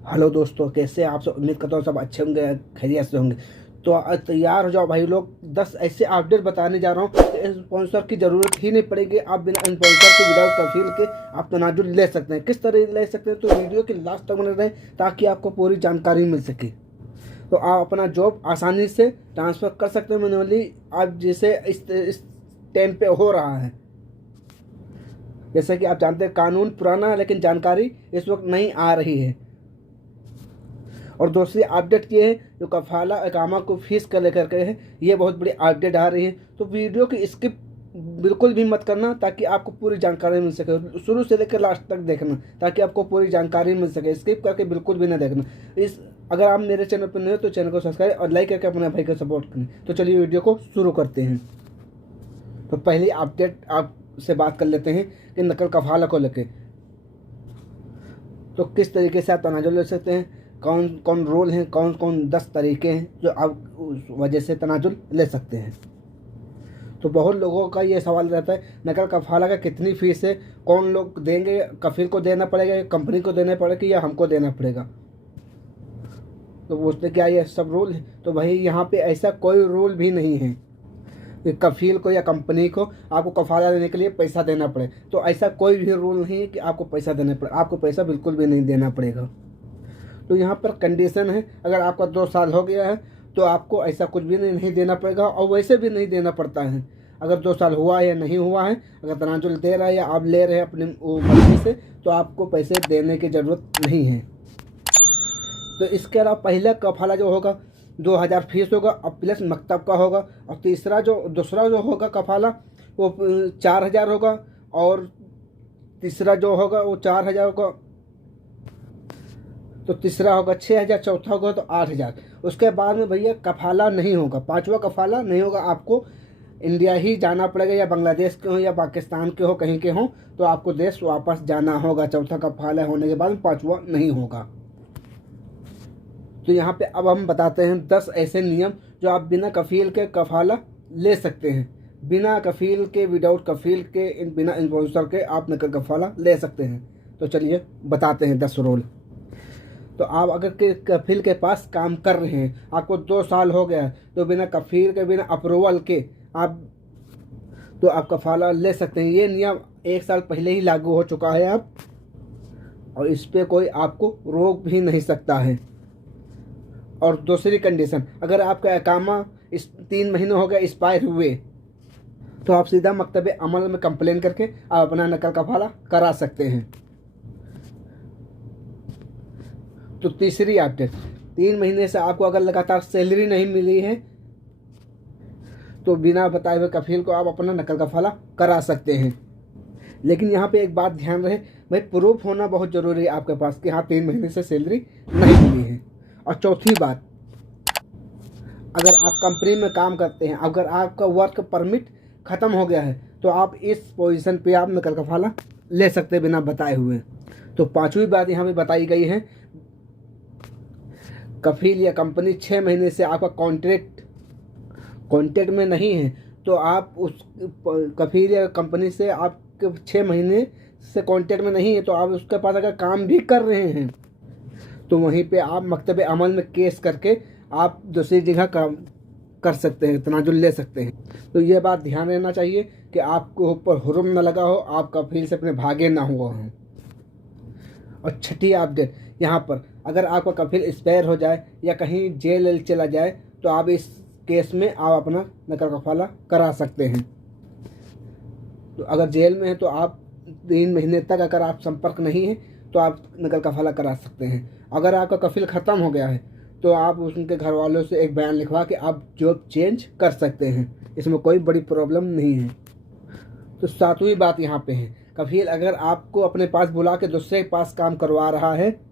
Hello दोस्तों, कैसे आप सब? उम्मीद करता हूँ सब अच्छे होंगे, खैरियत से होंगे। तो तैयार हो जाओ भाई लोग। 10 ऐसे अपडेट बताने जा रहा हूँ। स्पॉन्सर की ज़रूरत ही नहीं पड़ेगी। आप बिना स्पॉन्सर के, विदाउट कफील के आप तनाजुल ले सकते हैं। किस तरह ले सकते हैं, तो वीडियो के लास्ट तक बने रहें ताकि आपको पूरी जानकारी मिल सके। तो आप अपना जॉब आसानी से ट्रांसफ़र कर सकते हैं मैनुअली, आप जैसे इस टाइम पे हो रहा है। जैसे कि आप जानते हैं, कानून पुराना है लेकिन जानकारी इस वक्त नहीं आ रही है। और दूसरी अपडेट ये है, जो कफाला इकामा को फीस का लेकर के है, ये बहुत बड़ी अपडेट आ रही है। तो वीडियो की स्किप बिल्कुल भी मत करना ताकि आपको पूरी जानकारी मिल सके। शुरू से लेकर लास्ट तक देखना ताकि आपको पूरी जानकारी मिल सके। स्किप करके बिल्कुल भी ना देखना। अगर आप मेरे चैनल पर नहीं हो तो चैनल को सब्सक्राइब और लाइक करके अपने भाई को सपोर्ट करें। तो चलिए वीडियो को शुरू करते हैं। तो पहली अपडेट आपसे बात कर लेते हैं कि नकल कफाला को लेकर। तो किस तरीके से आप तनाजुल ले सकते हैं, कौन कौन रोल हैं, कौन कौन 10 तरीके हैं जो आप उस वजह से तनाजुल ले सकते हैं। तो बहुत लोगों का ये सवाल रहता है, नकल कफाला का कितनी फ़ीस है, कौन लोग देंगे, कफील को देना पड़ेगा या कंपनी को देना पड़ेगा या हमको देना पड़ेगा। तो उसमें क्या ये सब रूल है? तो भाई यहाँ पे ऐसा कोई रूल भी नहीं है कि कफील को या कंपनी को आपको कफाला देने के लिए पैसा देना पड़े। तो ऐसा कोई भी रूल नहीं है कि आपको पैसा देना पड़े। आपको पैसा बिल्कुल भी नहीं देना पड़ेगा। तो यहाँ पर कंडीशन है, अगर आपका 2 साल हो गया है तो आपको ऐसा कुछ भी नहीं देना पड़ेगा, और वैसे भी नहीं देना पड़ता है। अगर 2 साल हुआ है या नहीं हुआ है, अगर तनाजुल दे रहा है या आप ले रहे हैं अपनी मर्जी से, तो आपको पैसे देने की ज़रूरत नहीं है। तो इसके अलावा पहला कफाला जो होगा 2000 फीस होगा और प्लस मकतब का होगा। और दूसरा जो होगा कफाला वो 4000 होगा। और तीसरा जो होगा वो 4000 होगा। तो तीसरा होगा 6000, चौथा होगा तो 8000। उसके बाद में भैया कफाला नहीं होगा, 5वां कफाला नहीं होगा। आपको इंडिया ही जाना पड़ेगा, या बांग्लादेश के हो या पाकिस्तान के हो, कहीं के हो, तो आपको देश वापस जाना होगा। चौथा कफाला होने के बाद 5वां नहीं होगा। तो यहाँ पे अब हम बताते हैं 10 ऐसे नियम जो आप बिना कफील के कफाला ले सकते हैं। बिना कफील के, विदाउट कफील के, बिना स्पॉन्सर के आप नकल कफाला ले सकते हैं। तो चलिए बताते हैं 10 रूल। तो आप अगर के कफील के पास काम कर रहे हैं, आपको 2 साल हो गया है, तो बिना कफील के, बिना अप्रूवल के आप कफाला ले सकते हैं। ये नियम 1 साल पहले ही लागू हो चुका है अब, और इस पर कोई आपको रोक भी नहीं सकता है। और दूसरी कंडीशन, अगर आपका इकामा इस 3 महीने हो गया एक्सपायर हुए, तो आप सीधा मकतब अमल में कंप्लेन करके आप अपना नकल कफाला करा सकते हैं। तो तीसरी अपडेट, 3 महीने से आपको अगर लगातार सैलरी नहीं मिली है, तो बिना बताए हुए कफील को आप अपना नकल कफाला करा सकते हैं। लेकिन यहाँ पे एक बात ध्यान रहे भाई, प्रूफ होना बहुत ज़रूरी है आपके पास कि हाँ 3 महीने से सैलरी नहीं मिली है। और चौथी बात, अगर आप कंपनी में काम करते हैं, अगर आपका वर्क परमिट ख़त्म हो गया है, तो आप इस पोजीशन पे आप नकल कफाला ले सकते हैं बिना बताए हुए। तो 5वीं बात यहाँ पे बताई गई है, कफील या कंपनी 6 महीने से आपका कॉन्ट्रैक्ट में नहीं है, तो आप उस कफील या कंपनी से आपके 6 महीने से कॉन्ट्रैक्ट में नहीं है, तो आप उसके पास अगर काम भी कर रहे हैं, तो वहीं पे आप मकतब अमल में केस करके आप दूसरी जगह काम कर सकते हैं, तनाजुल ले सकते हैं। तो ये बात ध्यान रहना चाहिए कि आपके ऊपर हुर्म न लगा हो, आप कफील से अपने भागे ना हुआ हो। और छठी अपडेट यहाँ पर, अगर आपका कफील एक्सपायर हो जाए या कहीं जेल चला जाए, तो आप इस केस में आप अपना नकल कफाला करा सकते हैं। तो अगर जेल में है तो आप 3 महीने तक अगर आप संपर्क नहीं है, तो आप नकल कफाला करा सकते हैं। अगर आपका कफील ख़त्म हो गया है, तो आप उनके घर वालों से एक बयान लिखवा के आप जॉब चेंज कर सकते हैं। इसमें कोई बड़ी प्रॉब्लम नहीं है। तो 7वीं बात यहाँ पे है, कफील अगर आपको अपने पास बुला के दूसरे के पास काम करवा रहा है,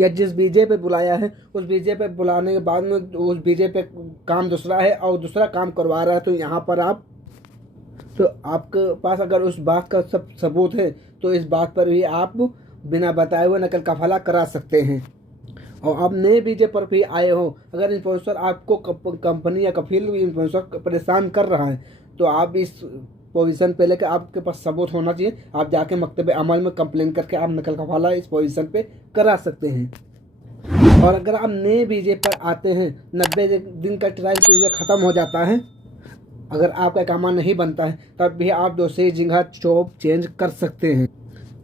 या जिस बीजे पे बुलाया है उस बीजे पे बुलाने के बाद में उस बीजे पे काम दूसरा है और दूसरा काम करवा रहा है, तो यहाँ पर आपके पास अगर उस बात का सब सबूत है, तो इस बात पर भी आप बिना बताए हुए नकल कफाला करा सकते हैं। और आप नए बीजे पर भी आए हो, अगर स्पॉन्सर आपको कंपनी या कफील स्पॉन्सर परेशान कर रहा है, तो आप इस पोजीशन पे लेकर आपके पास सबूत होना चाहिए। आप जाके मकतब अमल में कंप्लेन करके आप नकल का हवाला इस पोजीशन पे करा सकते हैं। और अगर आप नए वीज़े पर आते हैं, 90 दिन का ट्रायल पीरियड ख़त्म हो जाता है, अगर आपका इकामा नहीं बनता है तब भी आप दूसरी जगह जॉब चेंज कर सकते हैं,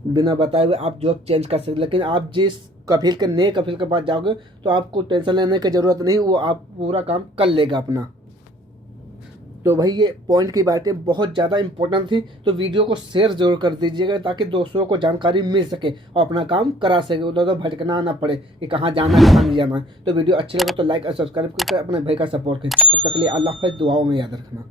बिना बताए हुए आप जॉब चेंज कर सकते हैं। लेकिन आप जिस कफील के नए कफील के पास जाओगे तो आपको टेंशन लेने की ज़रूरत नहीं, वो आप पूरा काम कर लेगा अपना। तो भाई ये पॉइंट की बातें बहुत ज़्यादा इंपॉर्टेंट थी, तो वीडियो को शेयर जरूर कर दीजिएगा ताकि दोस्तों को जानकारी मिल सके और अपना काम करा सके, उधर उधर भटकना ना पड़े कि कहाँ जाना है कहाँ नहीं जाना है। तो वीडियो अच्छी लगे तो लाइक और सब्सक्राइब करके अपने भाई का सपोर्ट करें। तब तक के लिए अल्लाह हाफ़िज़, दुआओं में याद रखना।